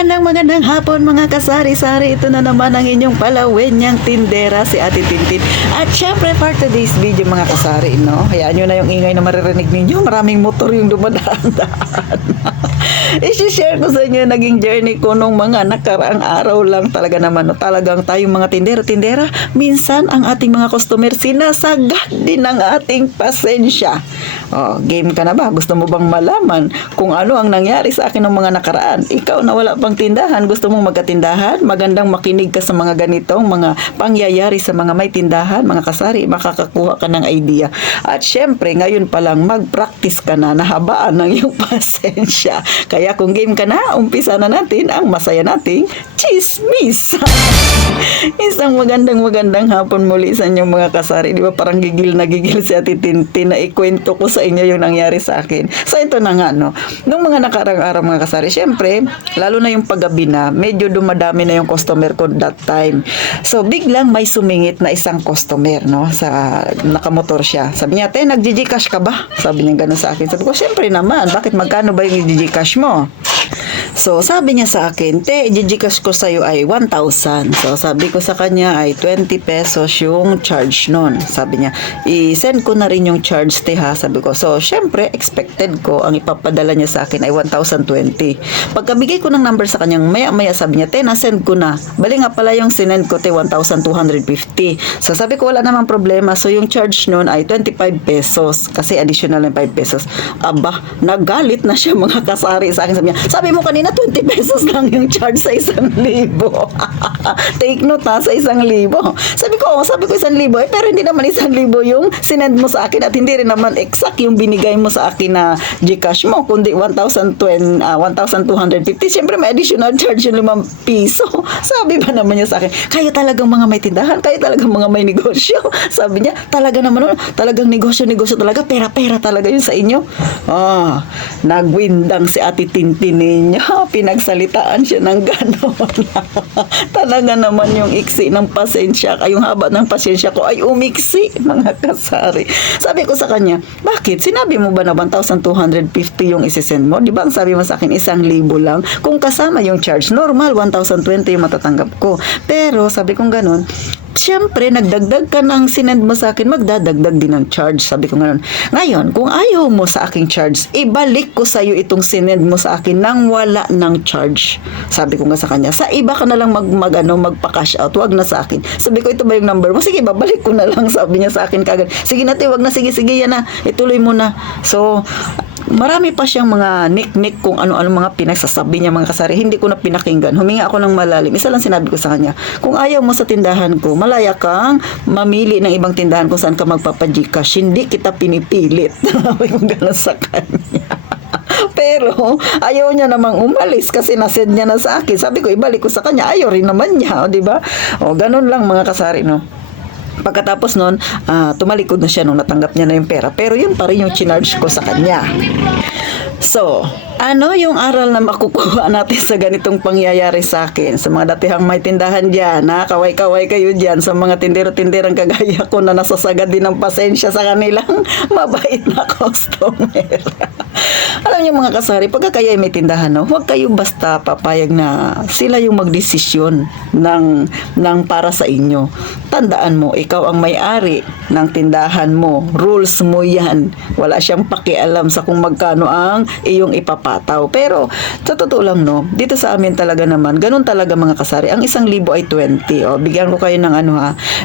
Magandang hapon mga kasari-sari. Ito na naman ang inyong palawenyang tindera, si Ate Tintin. At syempre for today's video mga kasari, no? Hayaan nyo na yung ingay na maririnig ninyo. Maraming motor yung dumadaan-daan. I-share ko sa inyo naging journey ko nung mga nakaraang araw lang talaga naman. No? Talagang tayong mga tindera, minsan ang ating mga customer sinasagad din ng ating pasensya. Oh, game ka na ba? Gusto mo bang malaman kung ano ang nangyari sa akin ng mga nakaraan? Ikaw na wala pang tindahan, gusto mong magkatindahan? Magandang makinig ka sa mga ganitong mga pangyayari sa mga may tindahan, mga kasari, makakakuha ka ng idea. At syempre, ngayon pa lang mag-practice ka na, nahabaan ng iyong pasensya. Kaya kung game ka na, umpisa na natin ang masaya nating chismis. Isang magandang hapon muli sa inyong mga kasari. Di ba parang gigil na gigil si Ate Tintin na ikwento ko sa inyo yung nangyari sa akin. So ito na nga, no? Nung mga nakarang araw mga kasari, syempre, lalo na yung paggabi na, medyo dumadami na yung customer ko that time. So biglang may sumingit na isang customer, no? Sa nakamotor siya. Sabi niya, "Te, nag-GCash ka ba?" Sabi niya gano'n sa akin. Sabi ko, syempre naman, bakit magkano ba yung GCash mo? So, sabi niya sa akin, "Te, i-GCash ko sa'yo ay 1,000. So, sabi ko sa kanya ay 20 pesos yung charge nun. Sabi niya, "I-send ko na rin yung charge, te, ha?" Sabi ko. So, syempre, expected ko, ang ipapadala niya sa akin ay 1,020. Pagkabigay ko ng number sa kanyang, maya-maya sabi niya, "Te, na-send ko na." Bali nga pala yung sinend ko, te, 1,250. So, sabi ko, wala namang problema. So, yung charge nun ay 25 pesos. Kasi additional na 5 pesos. Aba, nagalit na siya mga kasari sa akin. Sabi niya, "Sabi mo kanina, 20 pesos lang yung charge sa 1,000. Take note ha, sa 1,000. Sabi ko, 1,000 pero hindi naman 1,000 yung sinend mo sa akin at hindi rin naman exact yung binigay mo sa akin na GCash mo, kundi 1,250. Siyempre may additional charge yung 5 piso. Sabi ba naman niya sa akin, "Kayo talagang mga may tindahan, kayo talagang mga may negosyo." Sabi niya, talaga naman, talagang negosyo talaga, pera talaga yun sa inyo. Nagwindang si Ate Tintin ninyo. Pinagsalitaan siya ng gano'n. Talaga naman yung iksi ng pasensya, yung haba ng pasensya ko ay umiksi, mga kasari. Sabi ko sa kanya, "Bakit? Sinabi mo ba na 1,250 yung isisend mo? Di ba ang sabi mo sa akin 1,000 lang? Kung kasama yung charge, normal 1,020 yung matatanggap ko." Pero sabi kong gano'n, siyempre, nagdagdag ka ng sinend mo sa akin, magdadagdag din ng charge. Sabi ko gano'n. Ngayon, kung ayaw mo sa aking charge, ibalik ko sa iyo itong sinend mo sa akin nang wala ng charge. Sabi ko nga sa kanya, sa iba ka na lang magpa-cash out, wag na sa akin. Sabi ko, "Ito ba yung number mo?" "Sige, babalik ko na lang." Sabi niya sa akin kagad. "Sige na, te, wag na, sige, yan na. Ituloy mo na." So, marami pa siyang mga nick kung ano-ano mga pinagsasabi niya mga kasari. Hindi ko na pinakinggan. Huminga ako ng malalim. Isa lang sinabi ko sa kanya, "Kung ayaw mo sa tindahan ko, malaya kang mamili ng ibang tindahan kung saan ka magpapa-GCash. Hindi kita pinipilit." Sabi ko gano'n sa kanya. Pero ayaw niya namang umalis kasi nasend niya na sa akin. Sabi ko, ibalik ko sa kanya. Ayaw rin naman niya, di ba? O, ganun lang mga kasari, no? Pagkatapos nun, tumalikod na siya nung natanggap niya na yung pera. Pero yun pa rin yung chinarge ko sa kanya. So, ano yung aral na makukuha natin sa ganitong pangyayari sa akin? Sa mga datihang may tindahan dyan, kaway-kaway kayo dyan. Sa mga tindero-tinderang kagaya ko na nasasagad din ng pasensya sa kanilang mabait na customer. Alam niyo mga kasari, pagka kayo may tindahan, no, huwag kayo basta papayag na sila yung magdesisyon ng para sa inyo. Tandaan mo, ikaw ang may-ari ng tindahan mo. Rules mo yan. Wala siyang pakialam sa kung magkano ang iyong ipapataw. Pero, sa totoo lang, no, dito sa amin talaga naman, ganun talaga mga kasari. Ang 1,000 ay 20. O, bigyan ko kayo ng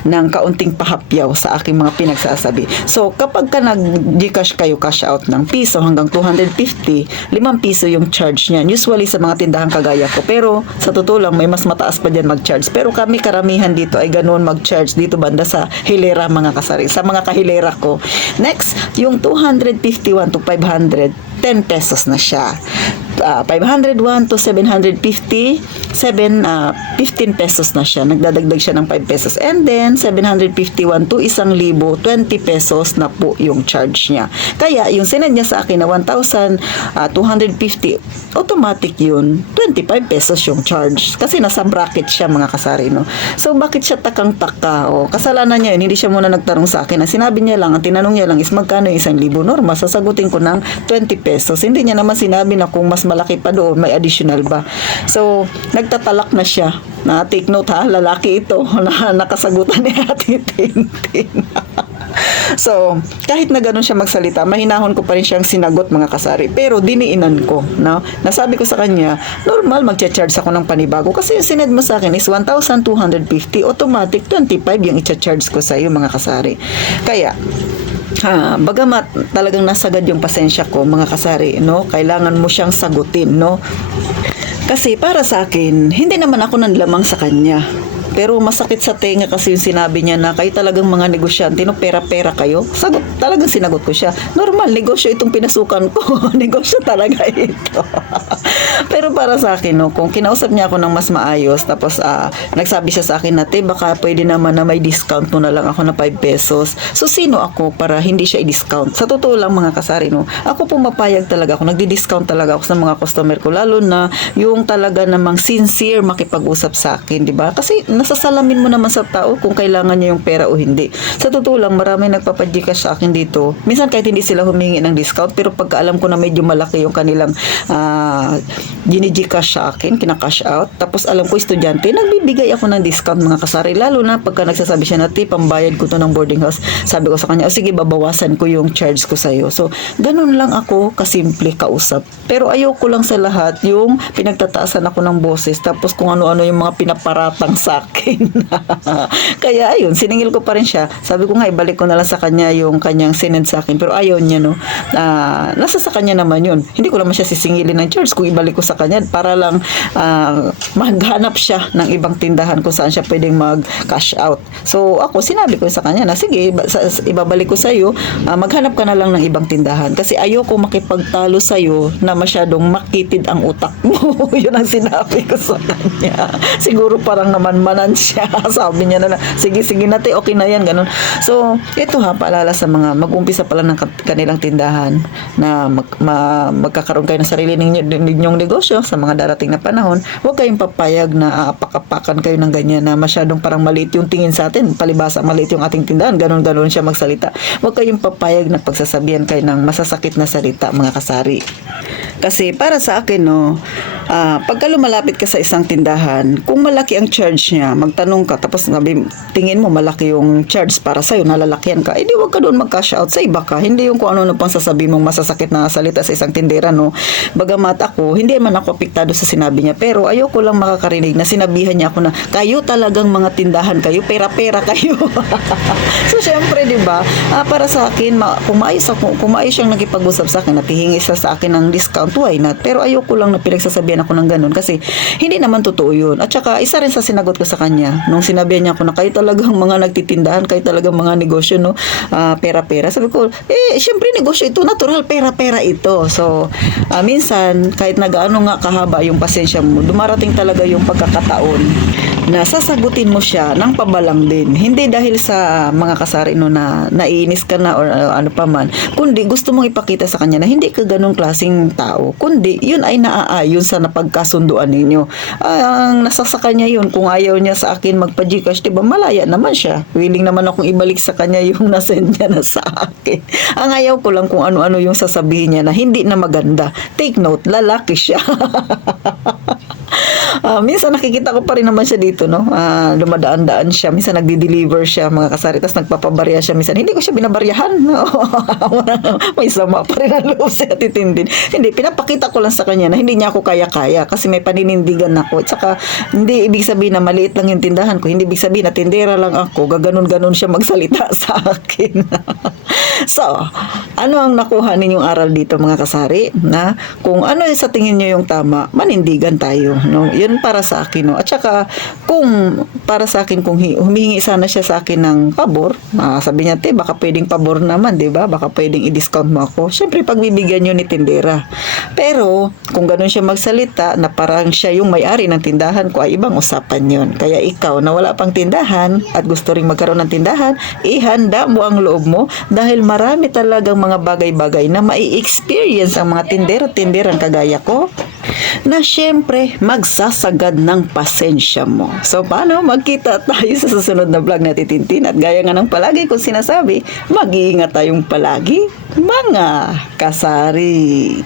ng kaunting pahapyaw sa aking mga pinagsasabi. So, kapag ka nag-GCash kayo, cash out ng piso hanggang 250, 5 piso yung charge niyan. Usually sa mga tindahan kagaya ko. Pero, sa totoo lang, may mas mataas pa dyan mag-charge. Pero kami, karamihan dito ay ganun mag-charge dito banda sa hilera mga kasari. Sa mga kahilera ko. Next, yung 251 to 500, 10 pesos na siya. 501 to 750, 15 pesos na siya. Nagdadagdag siya ng 5 pesos. And then, 751 to 1,000, 20 pesos na po yung charge niya. Kaya, yung sinend niya sa akin na 1,250, automatic yun. 25 pesos yung charge. Kasi nasa bracket siya, mga kasari, no? So, bakit siya takang-taka? O, kasalanan niya yun. Hindi siya muna nagtanong sa akin. Ang sinabi niya lang, ang tinanong niya lang is magkano yung 1,000. Normal, sasagutin ko ng 20 pesos. Hindi niya naman sinabi na kung mas malaki pa doon, may additional ba. So, nagtatalak na siya. Na take note ha, lalaki ito na nakasagutan ni Ate Tintin. So, kahit na ganun siya magsalita, mahinahon ko pa rin siyang sinagot, mga kasari. Pero diniinan ko, no? Nasabi ko sa kanya, normal magcha-charge ako ng panibago kasi yung sined mo sa akin is 1,250, automatic 25 yung i-charge ko sa iyo, mga kasari. Kaya bagamat talagang nasagad yung pasensya ko, mga kasari, no? Kailangan mo siyang sagutin, no? Kasi para sa akin, hindi naman ako nanlamang sa kanya. Pero masakit sa tenga kasi yung sinabi niya na kayo talagang mga negosyante, no, pera-pera kayo. Talagang sinagot ko siya. Normal, negosyo itong pinasukan ko. Negosyo talaga ito. Pero para sa akin, no, kung kinausap niya ako ng mas maayos, tapos nagsabi siya sa akin na, baka pwede naman na may discount mo na lang ako na 5 pesos. So, sino ako para hindi siya i-discount? Sa totoo lang, mga kasari, no, ako pumapayag talaga ako. Nagdi-discount talaga ako sa mga customer ko. Lalo na yung talaga namang sincere makipag-usap sa akin, di ba? Kasi nasasalamin mo naman sa tao kung kailangan niya yung pera o hindi. Sa totoo lang, marami nagpapadjikas sa akin dito. Minsan kahit hindi sila humingi ng discount, pero pagka alam ko na medyo malaki yung kanilang ginijikash sa akin, kinakash out, tapos alam ko estudyante, nagbibigay ako ng discount, mga kasari. Lalo na pagka nagsasabi siya na, pambayad ko to ng boarding house. Sabi ko sa kanya, sige, babawasan ko yung charge ko sa'yo. So, ganun lang ako kasimple kausap. Pero ayoko lang sa lahat yung pinagtataasan ako ng boses, tapos kung ano-ano yung mga pinaparatang sa akin. Kaya ayun, siningil ko pa rin siya. Sabi ko nga, ibalik ko na lang sa kanya yung kanyang sinend sa akin. Pero ayaw niya, no? Nasa sa kanya naman yun. Hindi ko naman siya sisingilin ng charge kung ibalik ko sa kanya para lang maghanap siya ng ibang tindahan kung saan siya pwedeng mag-cash out. So ako, sinabi ko sa kanya na sige, ibabalik ko sa'yo, maghanap ka na lang ng ibang tindahan. Kasi ayoko makipagtalo sa'yo na masyadong makitid ang utak mo. Yun ang sinabi ko sa kanya. Siguro parang naman-manan siya. Sabi niya na sige nate, okay na yan, ganun. So, ito paalala sa mga mag-umpisa pala ng kanilang tindahan na magkakaroon kayo ng sarili ninyong negosyo sa mga darating na panahon. Huwag kayong papayag na aapak-apakan kayo ng ganyan na masyadong parang maliit yung tingin sa atin. Palibasa, maliit yung ating tindahan. Ganun siya magsalita. Huwag kayong papayag na pagsasabihan kayo ng masasakit na salita, mga kasari. Kasi para sa akin, no, pagka lumalapit ka sa isang tindahan, kung malaki ang charge niya, magtanong ka, tapos tingin mo malaki yung charge para sa'yo, nalalakyan ka, edi wag ka doon mag-cash out sa iba ka. Hindi yung kung ano pang sasabihin mong masasakit na salita sa isang tindera, no. Bagamat ako, hindi man ako apektado sa sinabi niya, pero ayoko lang makakarinig na sinabihan niya ako na, kayo talagang mga tindahan kayo, pera-pera kayo. So, syempre, di ba, para sa akin, kung maayos siyang nagipag-usap sa akin, at hihingi siya sa akin ng discount, why not? Pero ayoko lang na pinagsasabihan ako ng ganun kasi hindi naman totoo yun. At saka, isa rin sa sinagot ko sa kanya, nung sinabihan niya ako na kayo talagang mga nagtitindahan, kayo talagang mga negosyo, no, pera-pera. Sabi ko, syempre negosyo ito, natural, pera-pera ito. So, minsan, kahit nagaano nga kahaba yung pasensya mo, dumarating talaga yung pagkakataon na sasagutin mo siya ng pabalang din. Hindi dahil sa mga kasari, no, na naiinis ka na or ano pa man, kundi gusto mong ipakita sa kanya na hindi ka ganong klaseng tao, kundi yun ay naaayon sa napagkasunduan ninyo. Ang nasa sa kanya yun, kung ayaw niya sa akin magpa-Gcash, diba, malaya naman siya. Willing naman akong ibalik sa kanya yung nasend niya na sa akin. Ang ayaw ko lang kung ano-ano yung sasabihin niya na hindi na maganda. Take note, lalaki siya. Minsan nakikita ko pa rin naman siya dito, no? Dumadaan-daan siya. Minsan nagdi-deliver siya, mga kasari. Tapos nagpapabarya siya. Minsan hindi ko siya binabaryahan. No? May sama pa rin ang loob siya titindin. Hindi, pinapakita ko lang sa kanya na hindi niya ako kaya-kaya kasi may paninindigan ako. At saka, hindi ibig sabihin na maliit lang yung tindahan ko. Hindi ibig sabihin na tindera lang ako. Gaganon-ganon siya magsalita sa akin. So, ano ang nakuha ninyong aral dito, mga kasari? Na kung ano sa tingin nyo yung tama, manindigan tayo. No? yun para sa akin, no? At saka, kung para sa akin, kung humihingi sana siya sa akin ng pabor, sabi niya, te, baka pwedeng pabor naman, di ba? Baka pwedeng i-discount mo ako. Siyempre, pagbibigyan yun ni tindera. Pero, kung ganun siya magsalita, na parang siya yung may-ari ng tindahan ko, ay ibang usapan yun. Kaya ikaw, na wala pang tindahan, at gusto ring magkaroon ng tindahan, ihanda mo ang loob mo, dahil marami talagang mga bagay-bagay na mai-experience ang mga tindero-tinderang kagaya ko, na syempre magsasagad ng pasensya mo. So, paano? Magkita tayo sa susunod na vlog na Titintin. At gaya nga ng palagi kong sinasabi, mag-iingat tayong palagi, mga kasari.